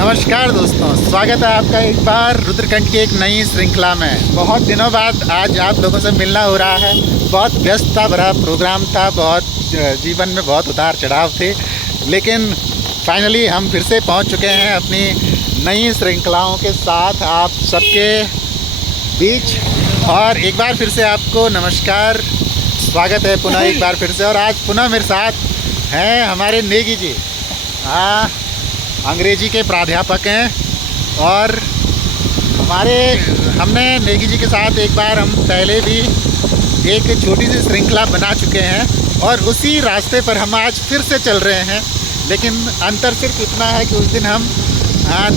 नमस्कार दोस्तों, स्वागत है आपका एक बार रुद्रकंठ की एक नई श्रृंखला में। बहुत दिनों बाद आज आप लोगों से मिलना हो रहा है। बहुत व्यस्तता भरा प्रोग्राम था, बहुत जीवन में बहुत उतार चढ़ाव थे, लेकिन फाइनली हम फिर से पहुंच चुके हैं अपनी नई श्रृंखलाओं के साथ आप सबके बीच। और एक बार फिर से आपको नमस्कार, स्वागत है पुनः एक बार फिर से। और आज पुनः मेरे साथ हैं हमारे नेगी जी। अंग्रेजी के प्राध्यापक हैं और हमने नेगी जी के साथ एक बार हम पहले भी एक छोटी सी श्रृंखला बना चुके हैं और उसी रास्ते पर हम आज फिर से चल रहे हैं। लेकिन अंतर सिर्फ इतना है कि उस दिन हम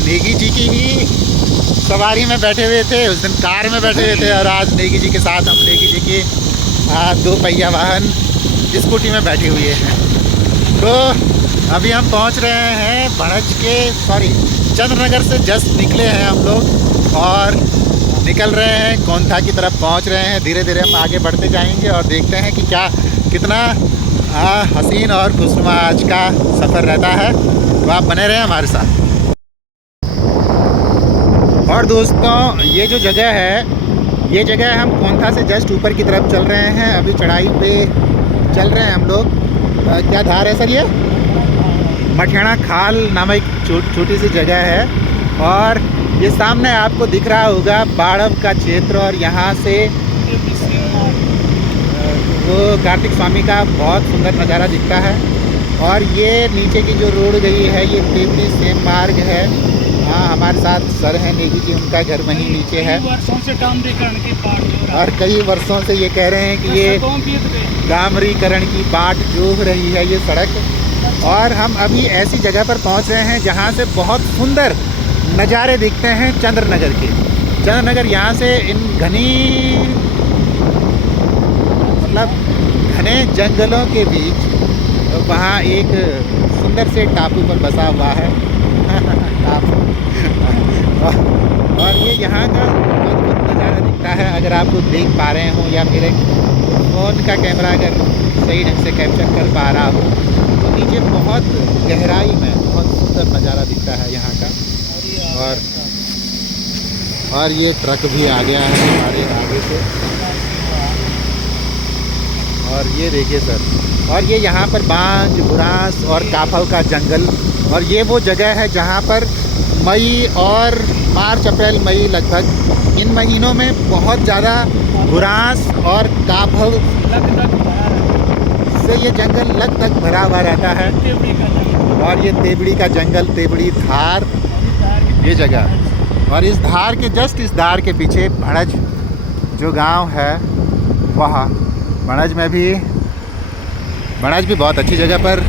नेगी जी की ही सवारी में बैठे हुए थे, उस दिन कार में बैठे हुए थे, और आज नेगी जी के साथ हम नेगी जी की 2 पहिया वाहन स्कूटी में बैठे हुए हैं। तो अभी हम पहुंच रहे हैं चंद्रनगर से जस्ट निकले हैं हम लोग और निकल रहे हैं कोंथा की तरफ पहुंच रहे हैं। धीरे धीरे हम आगे बढ़ते जाएंगे और देखते हैं कि कितना हसीन और खुशनुमा आज का सफ़र रहता है। तो आप बने रहें हमारे साथ। और दोस्तों, ये जो जगह है, ये जगह हम कोंथा से जस्ट ऊपर की तरफ चल रहे हैं। अभी चढ़ाई पे चल रहे हैं हम लोग। क्या धार है सर? ये मठियाना खाल नामक छोटी सी जगह है और ये सामने आपको दिख रहा होगा बाड़व का क्षेत्र। और यहाँ से वो कार्तिक स्वामी का बहुत सुंदर नज़ारा दिखता है। और ये नीचे की जो रोड गई है ये तेवड़ी सेम मार्ग है। हाँ, हमारे साथ सर हैं नेगी जी, उनका घर वहीं नीचे है। और कई वर्षों से ये कह रहे हैं कि ये डामरीकरण की बाट जोह रही है ये सड़क। और हम अभी ऐसी जगह पर पहुंच रहे हैं जहां से बहुत सुंदर नज़ारे दिखते हैं चंद्रनगर के। चंद्रनगर यहाँ से इन घने जंगलों के बीच वहाँ एक सुंदर से टापू पर बसा हुआ है टापू। और ये यहाँ का अद्भुत नज़ारा दिखता है। अगर आप लोग देख पा रहे हो या मेरे फ़ोन का कैमरा अगर सही ढंग से कैप्चर कर पा रहा हो तो नीचे बहुत गहराई में बहुत सुंदर नज़ारा दिखता है यहाँ का। और ये ट्रक भी आ गया है हमारे आगे से। और ये देखिए सर, और ये यहाँ पर बांज, बुरांस और काफल का जंगल। और ये वो जगह है जहाँ पर मई और मार्च, अप्रैल, मई लगभग इन महीनों में बहुत ज़्यादा बुरांस और काफल से ये जंगल लगभग भरा हुआ रहता है। और ये तेवड़ी का जंगल, तेवड़ी धार ये जगह। और इस धार के जस्ट इस धार के पीछे भड़ज जो गांव है वहाँ भड़ज भी बहुत अच्छी जगह पर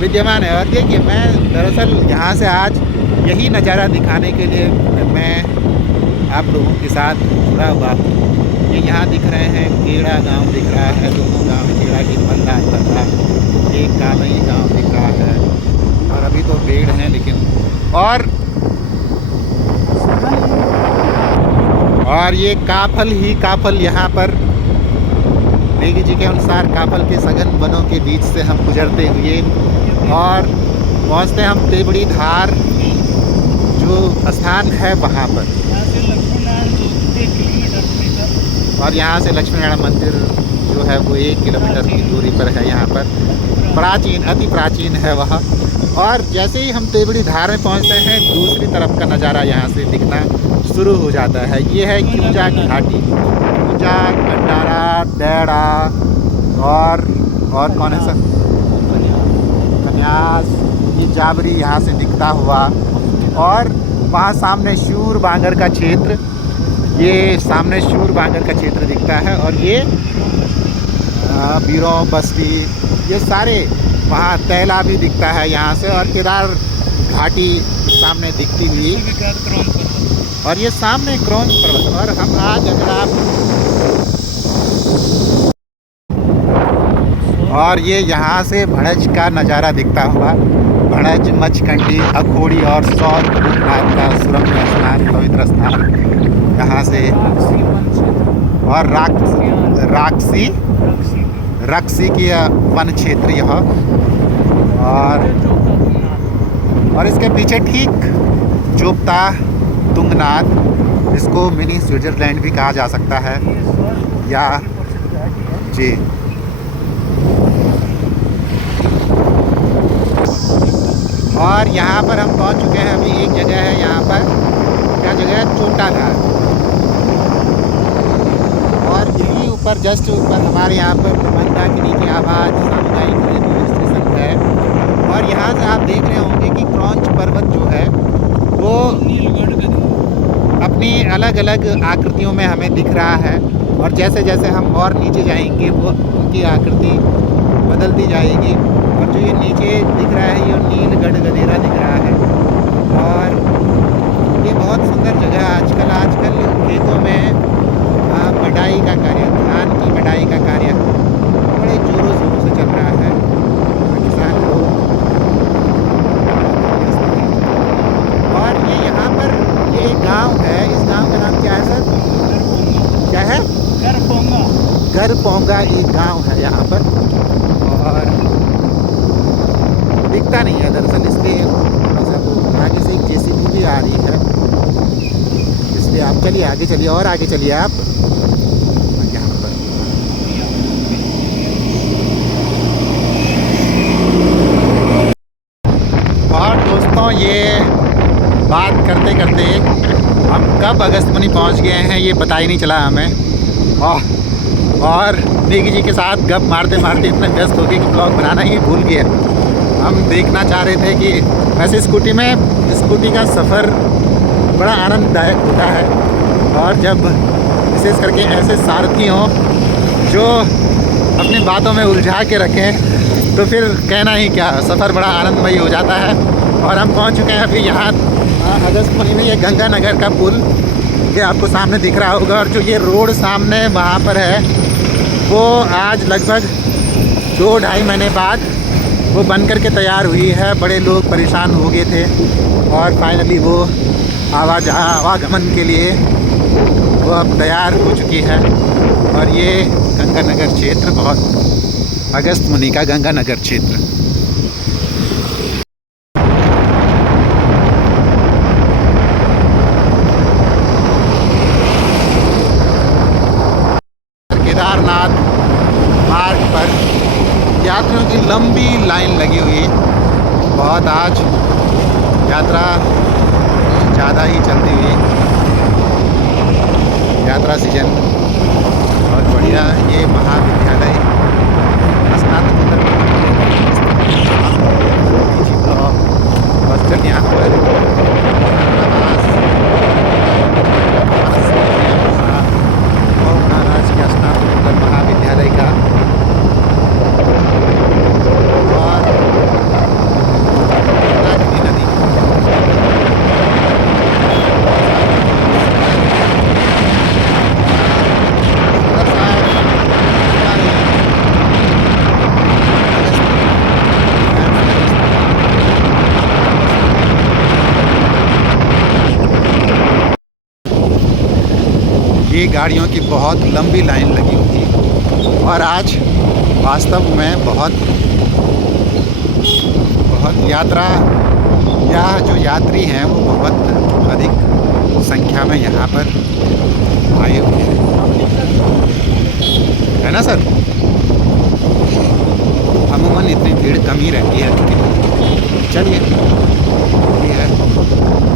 विद्यमान है। और देखिए, मैं दरअसल यहाँ से आज यही नज़ारा दिखाने के लिए मैं आप लोगों के साथ जुड़ा हुआ हूँ। ये यहाँ दिख रहे हैं केड़ा गांव दिख रहा है, दोनों गांव केड़ा की मल्ला तथा एक कालई गांव दिख रहा है। और अभी तो पेड़ हैं लेकिन और ये काफल ही काफल। यहाँ पर नेगी जी के अनुसार काफल के सघन वनों के बीच से हम गुजरते हुए और पहुँचते हम तेवड़ी धार जो स्थान है वहाँ पर। और यहाँ से लक्ष्मी नारायण मंदिर जो है वो 1 किलोमीटर की दूरी पर है। यहाँ पर अति प्राचीन है वह। और जैसे ही हम तेवड़ी धार में पहुँचते हैं दूसरी तरफ का नज़ारा यहाँ से दिखना शुरू हो जाता है। ये है क्यूजा घाटी, क्यूजा, कंडारा, दैड़ा और कौन है सर, कन्यास, ये जाबरी यहाँ से दिखता हुआ। और वहाँ सामने शूर बांगर का क्षेत्र, ये सामने शूर बांगर का क्षेत्र दिखता है। और ये बीरों, बस्ती, ये सारे वहाँ तैला भी दिखता है यहाँ से। और केदार घाटी सामने दिखती हुई। और ये सामने क्रौंच पर्वत। और हम आज और ये यहाँ से भड़ज का नज़ारा दिखता हुआ। भड़ज, मचकंडी, अखोड़ी और सौर भूतनाथ का सुरम्य स्थान, पवित्र स्थान यहाँ से। और रक्सी की वन क्षेत्र यह। और इसके पीछे ठीक जोप्ता तुंगनाथ, इसको मिनी स्विट्ज़रलैंड भी कहा जा सकता है या जी। और यहाँ पर हम पहुँच चुके हैं। अभी एक जगह है यहाँ पर, क्या जगह है, चोटा घाट। और यहीं ऊपर जस्ट ऊपर हमारे यहाँ पर मंदाकिनी की आवाज़ सामुदायिक रेडियो स्टेशन है। और यहाँ से आप देख रहे होंगे कि क्रॉन्च पर्वत जो है वो अपनी अलग अलग आकृतियों में हमें दिख रहा है। और जैसे जैसे हम और नीचे जाएंगे वो उनकी आकृति बदलती जाएगी। और जो ये नीचे दिख रहा है ये नीलगढ़ गदेरा दिख रहा है। और ये बहुत सुंदर जगह है। आजकल खेतों में मडाई का कार्य, धान की मडाई का कार्य बड़े जोरों शोरों से चल रहा है। किसान लोग, और ये यहाँ पर ये एक गांव है। इस गांव का नाम क्या है सर? क्या है? गरपोंगा एक गांव है यहाँ पर। और दिखता नहीं है दरअसल, इसलिए थोड़ा सा वो आगे से एक जेसीबी भी आ रही है, इसलिए आप चलिए आगे चलिए, और आगे चलिए आप यहाँ पर। और दोस्तों ये बात करते करते हम कब अगस्त्यमुनि पहुँच गए हैं ये पता ही नहीं चला हमें। और नेगी जी के साथ गप मारते मारते इतना व्यस्त हो गए कि ब्लॉग बनाना ही भूल गया। हम देखना चाह रहे थे कि वैसे स्कूटी का सफ़र बड़ा आनंददायक होता है। और जब विशेष करके ऐसे सारथी हों जो अपनी बातों में उलझा के रखें तो फिर कहना ही क्या, सफ़र बड़ा आनंदमयी हो जाता है। और हम पहुंच चुके हैं अभी यहाँ अगस्त्यमुनि में। ये गंगानगर का पुल ये आपको सामने दिख रहा होगा। और जो ये रोड सामने वहाँ पर है वो आज लगभग 2-2.5 महीने बाद वो बन करके तैयार हुई है। बड़े लोग परेशान हो गए थे और फाइनली वो आवागमन के लिए वो अब तैयार हो चुकी है। और ये गंगानगर क्षेत्र, बहुत अगस्त्यमुनि का गंगानगर क्षेत्र। केदारनाथ मार्ग पर यात्रियों की लंबी लाइन लगी हुई। बहुत आज यात्रा ज़्यादा ही चलती हुई, यात्रा सीजन बहुत बढ़िया। ये महाविद्यालय स्नातकोत्तर हॉस्टल यहाँ पर राजकीय स्नातकोत्तर महाविद्यालय का। और नदी ये गाड़ियों की बहुत लंबी लाइन लगी हुई थी। और आज वास्तव में बहुत यात्रा या जो यात्री हैं वो बहुत अधिक संख्या में यहाँ पर आए हुए हैं, है ना सर? अमूमन इतनी भीड़ कम ही रहती है। चलिए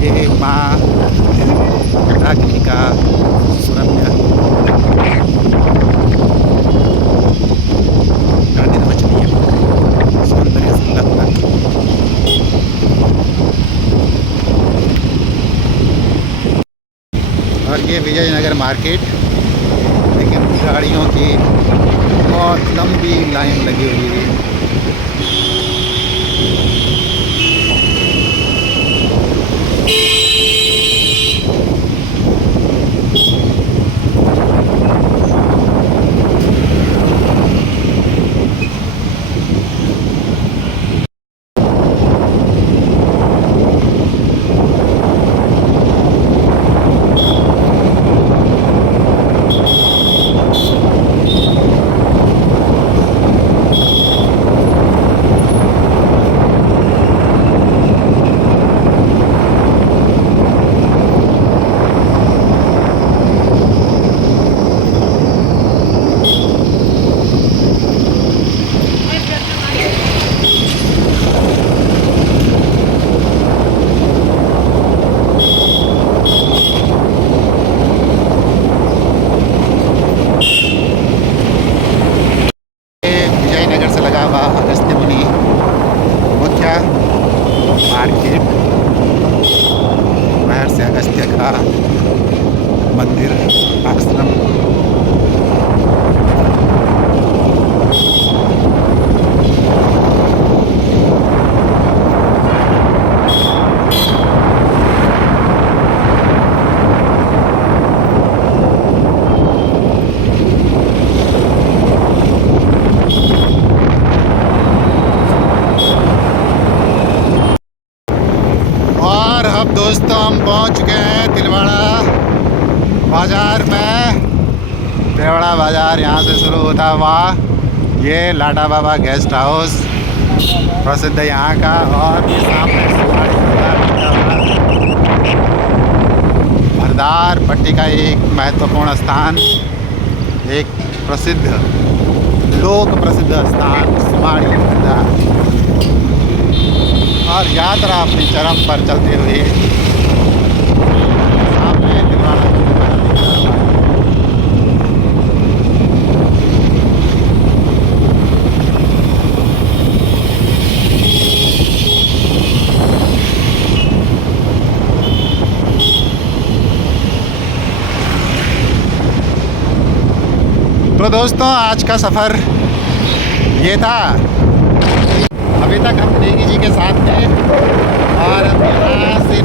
ये माँ मंदाकिनी का सुरम्य गार्डन में चलिए, सौंदर्य सुंदरता। और ये विजयनगर मार्केट, लेकिन गाड़ियों की बहुत लंबी लाइन लगी हुई है। का मंदिर आश्रम। और अब दोस्तों हम पहुंच चुके हैं तिलवाड़ा बाज़ार में। तिलवाड़ा बाज़ार यहाँ से शुरू होता हुआ ये लाडा बाबा गेस्ट हाउस प्रसिद्ध है यहाँ का। और ये सामने हरदार पट्टी का एक महत्वपूर्ण स्थान, एक प्रसिद्ध लोक प्रसिद्ध स्थान समाड़ी हरदार। और यात्रा अपनी चरम पर चलती हुई सामने तिलवाड़ा दिख रहा है। तो दोस्तों आज का सफ़र ये था। अभी तक हम नेगी जी के साथ थे और अब यहाँ से